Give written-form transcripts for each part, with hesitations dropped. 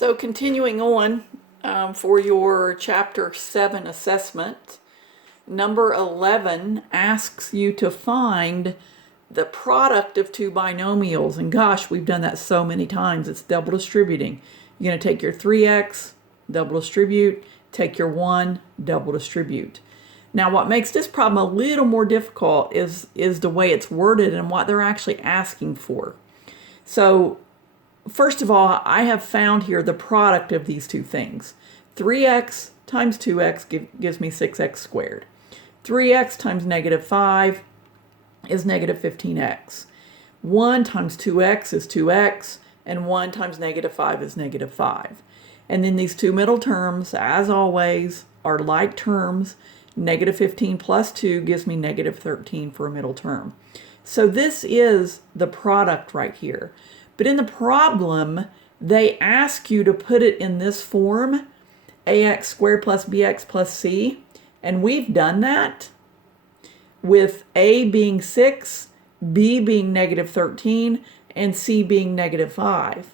So continuing on for your Chapter 7 assessment, number 11 asks you to find the product of two binomials. And gosh, we've done that so many times. It's double distributing. You're going to take your 3x, double distribute, take your 1, double distribute. Now what makes this problem a little more difficult is the way it's worded and what they're actually asking for. So first of all, I have found here the product of these two things. 3x times 2x gives me 6x squared. 3x times negative 5 is negative 15x. 1 times 2x is 2x, and 1 times negative 5 is negative 5. And then these two middle terms, as always, are like terms. Negative 15 plus 2 gives me negative 13 for a middle term. So this is the product right here. But in the problem, they ask you to put it in this form, ax squared plus bx plus c. And we've done that with a being 6, b being negative 13, and c being negative 5.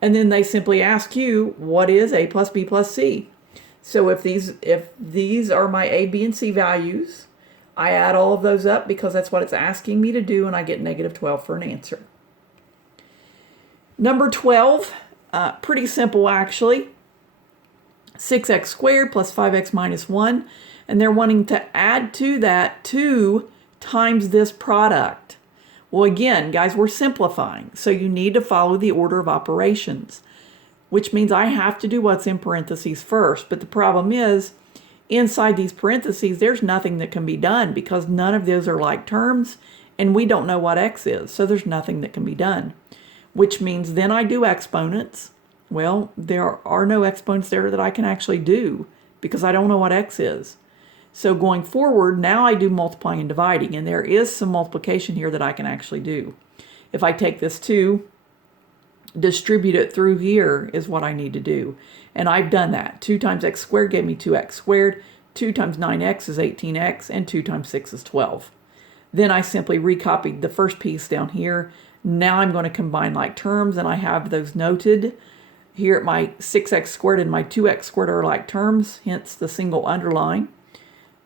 And then they simply ask you, what is a plus b plus c? So if these are my a, b, and c values, I add all of those up because that's what it's asking me to do, and I get negative 12 for an answer. Number 12, pretty simple actually. 6x squared plus 5x minus 1, and they're wanting to add to that 2 times this product. Well, again, guys, we're simplifying, so you need to follow the order of operations, which means I have to do what's in parentheses first. But the problem is, inside these parentheses, there's nothing that can be done because none of those are like terms, and we don't know what x is, so there's nothing that can be done. Which means then I do exponents. Well, there are no exponents there that I can actually do because I don't know what x is. So going forward, now I do multiplying and dividing, and there is some multiplication here that I can actually do. If I take this 2, distribute it through here is what I need to do. And I've done that. 2 times x squared gave me 2x squared. 2 times 9x is 18x, and 2 times 6 is 12. Then I simply recopied the first piece down here. Now I'm going to combine like terms, and I have those noted. Here my 6x squared and my 2x squared are like terms, hence the single underline.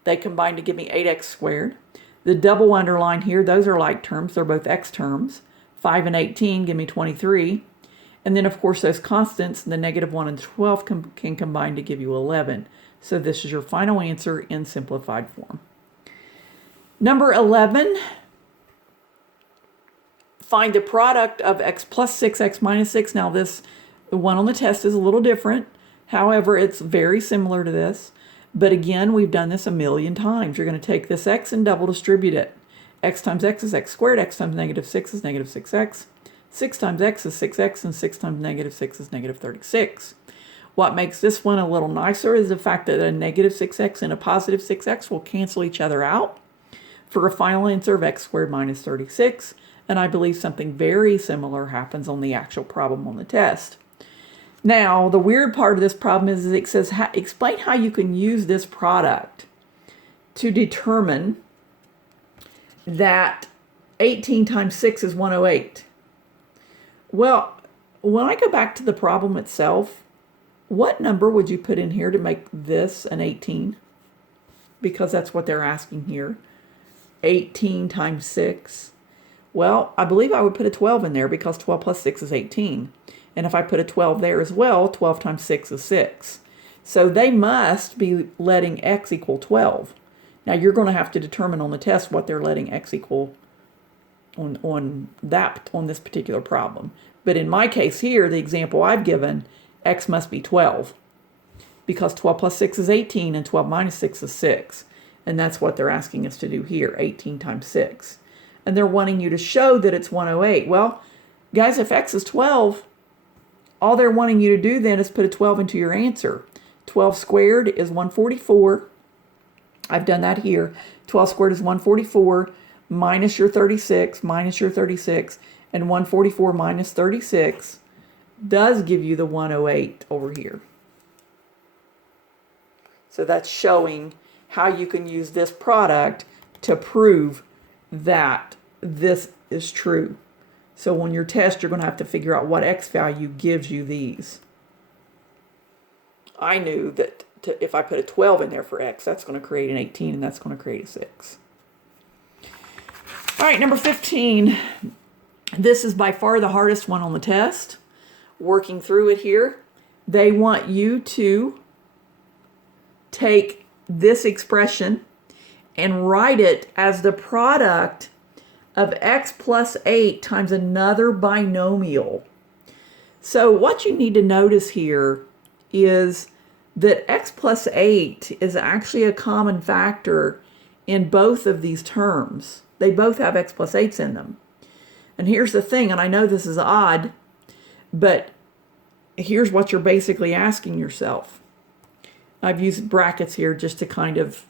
They combine to give me 8x squared. The double underline here, those are like terms. They're both x terms. 5 and 18 give me 23. And then, of course, those constants, the negative 1 and 12, can combine to give you 11. So this is your final answer in simplified form. Number 11, find the product of x plus 6, x minus 6. Now the one on the test is a little different. However, it's very similar to this. But again, we've done this a million times. You're going to take this x and double distribute it. X times x is x squared. X times negative 6 is negative 6x. 6 times x is 6x, and 6 times negative 6 is negative 36. What makes this one a little nicer is the fact that a negative 6x and a positive 6x will cancel each other out for a final answer of x squared minus 36. And I believe something very similar happens on the actual problem on the test. Now, the weird part of this problem is it says, explain how you can use this product to determine that 18 times 6 is 108. Well, when I go back to the problem itself, what number would you put in here to make this an 18? Because that's what they're asking here. 18 times 6. Well, I believe I would put a 12 in there because 12 plus 6 is 18. And if I put a 12 there as well, 12 times 6 is 6. So they must be letting x equal 12. Now you're going to have to determine on the test what they're letting x equal on this particular problem. But in my case here, the example I've given, x must be 12 because 12 plus 6 is 18 and 12 minus 6 is 6. And that's what they're asking us to do here, 18 times 6. And they're wanting you to show that it's 108. Well, guys, if x is 12, all they're wanting you to do then is put a 12 into your answer. 12 squared is 144. I've done that here. 12 squared is 144. Minus your 36, and 144 minus 36 does give you the 108 over here. So that's showing how you can use this product to prove that this is true. So on your test, you're going to have to figure out what x value gives you these. I knew that if I put a 12 in there for x, that's going to create an 18, and that's going to create a 6. All right, number 15. This is by far the hardest one on the test. Working through it here, they want you to take this expression and write it as the product of x plus 8 times another binomial. So what you need to notice here is that x plus 8 is actually a common factor in both of these terms. They both have x plus 8s in them. And here's the thing, and I know this is odd, but here's what you're basically asking yourself. I've used brackets here just to kind of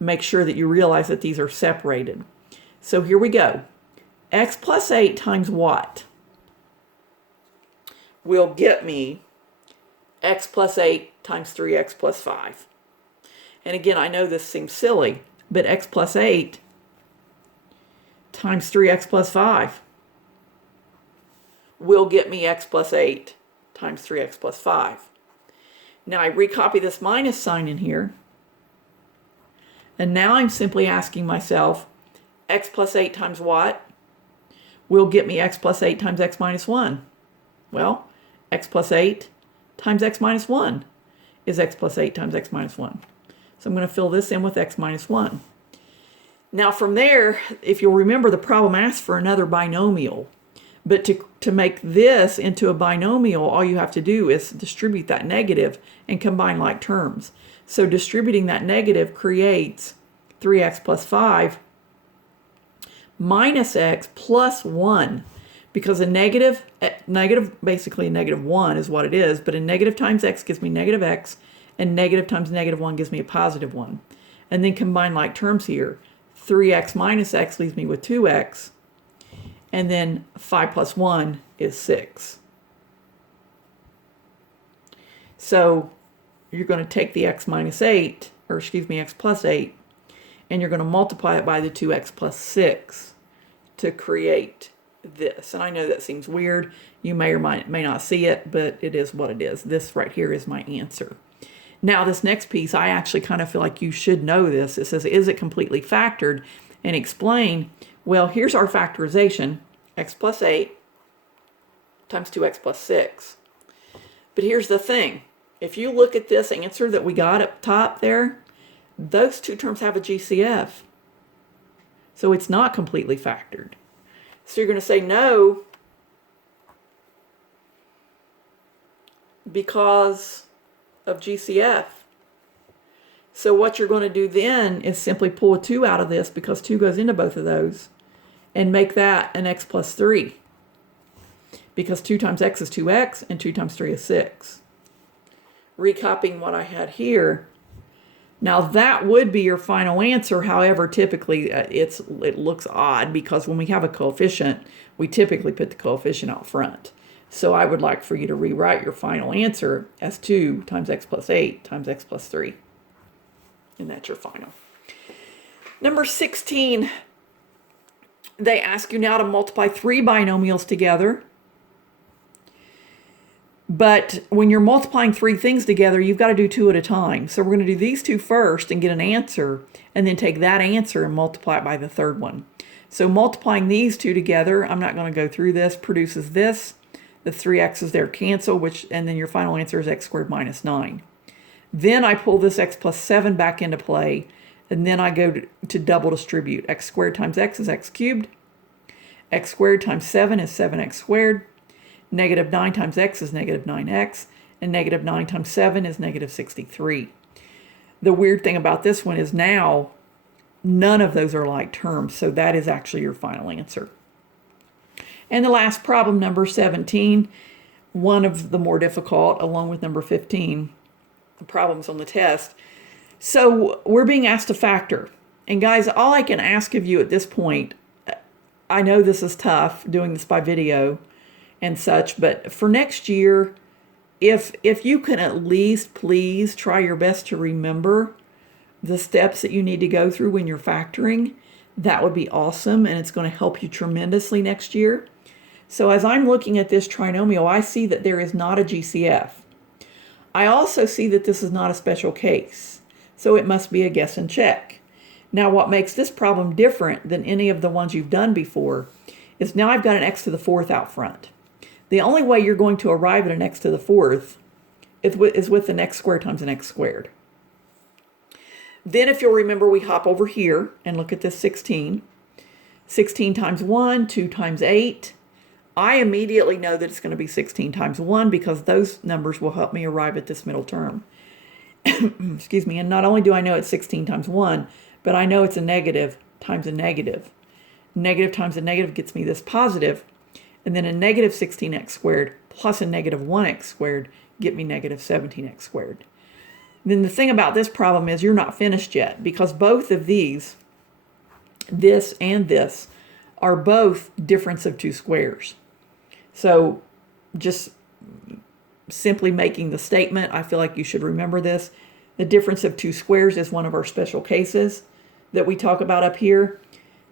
make sure that you realize that these are separated. So here we go. X plus 8 times what will get me x plus 8 times 3x plus 5. And again, I know this seems silly, but x plus 8 times 3x plus 5 will get me x plus 8 times 3x plus 5. Now I recopy this minus sign in here, and now I'm simply asking myself, x plus 8 times what will get me x plus 8 times x minus 1? Well, x plus 8 times x minus 1 is x plus 8 times x minus 1. So I'm going to fill this in with x minus 1. Now from there, if you'll remember, the problem asks for another binomial. But to make this into a binomial, all you have to do is distribute that negative and combine like terms. So distributing that negative creates 3x plus 5 minus x plus 1. Because a negative, basically a negative 1 is what it is, but a negative times x gives me negative x, and negative times negative 1 gives me a positive 1. And then combine like terms here. 3x minus x leaves me with 2x, and then 5 plus 1 is 6. So you're going to take the x minus 8, or excuse me, x plus 8, and you're going to multiply it by the 2x plus 6 to create this. And I know that seems weird. You may or may not see it, but it is what it is. This right here is my answer. Now this next piece, I actually kind of feel like you should know this. It says, is it completely factored? And explain, well, here's our factorization. X plus 8 times 2x plus 6. But here's the thing. If you look at this answer that we got up top there, those two terms have a GCF. So it's not completely factored. So you're going to say no because of GCF. So what you're going to do then is simply pull a 2 out of this, because 2 goes into both of those, and make that an x plus 3. Because 2 times x is 2x, and 2 times 3 is 6. Recopying what I had here. Now that would be your final answer. However, typically it looks odd, because when we have a coefficient, we typically put the coefficient out front. So I would like for you to rewrite your final answer as 2 times x plus 8 times x plus 3. And that's your final. Number 16, they ask you now to multiply 3 binomials together. But when you're multiplying 3 things together, you've got to do 2 at a time. So we're going to do these 2 first and get an answer, and then take that answer and multiply it by the third one. So multiplying these 2 together, I'm not going to go through this, produces this. The 3x's there cancel, and then your final answer is x squared minus 9. Then I pull this x plus 7 back into play, and then I go to double distribute. X squared times x is x cubed. X squared times 7 is 7x squared. Negative 9 times x is negative 9x. And negative 9 times 7 is negative 63. The weird thing about this one is now none of those are like terms, so that is actually your final answer. And the last problem, number 17, one of the more difficult, along with number 15, the problems on the test. So we're being asked to factor. And guys, all I can ask of you at this point, I know this is tough doing this by video and such, but for next year, if you can at least please try your best to remember the steps that you need to go through when you're factoring, that would be awesome, and it's going to help you tremendously next year. So as I'm looking at this trinomial, I see that there is not a GCF. I also see that this is not a special case, so it must be a guess and check. Now, what makes this problem different than any of the ones you've done before is now I've got an x to the fourth out front. The only way you're going to arrive at an x to the fourth is with an x squared times an x squared. Then if you'll remember, we hop over here and look at this 16. 16 times 1, 2 times 8. I immediately know that it's going to be 16 times 1 because those numbers will help me arrive at this middle term. Excuse me. And not only do I know it's 16 times 1, but I know it's a negative times a negative. Negative times a negative gets me this positive, and then a negative 16x squared plus a negative 1x squared get me negative 17x squared. Then the thing about this problem is you're not finished yet, because both of these, this and this, are both difference of two squares. So just simply making the statement, I feel like you should remember this. The difference of two squares is one of our special cases that we talk about up here.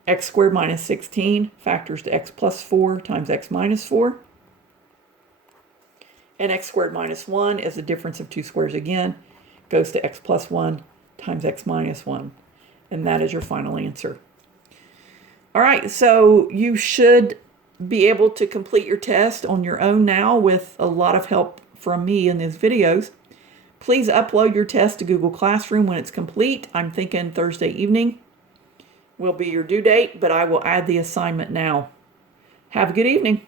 X squared minus 16 factors to x plus 4 times x minus 4. And x squared minus 1 is the difference of two squares again. Goes to x plus 1 times x minus 1. And that is your final answer. All right, so you should be able to complete your test on your own now with a lot of help from me in these videos. Please upload your test to Google Classroom when it's complete. I'm thinking Thursday evening will be your due date, but I will add the assignment now. Have a good evening.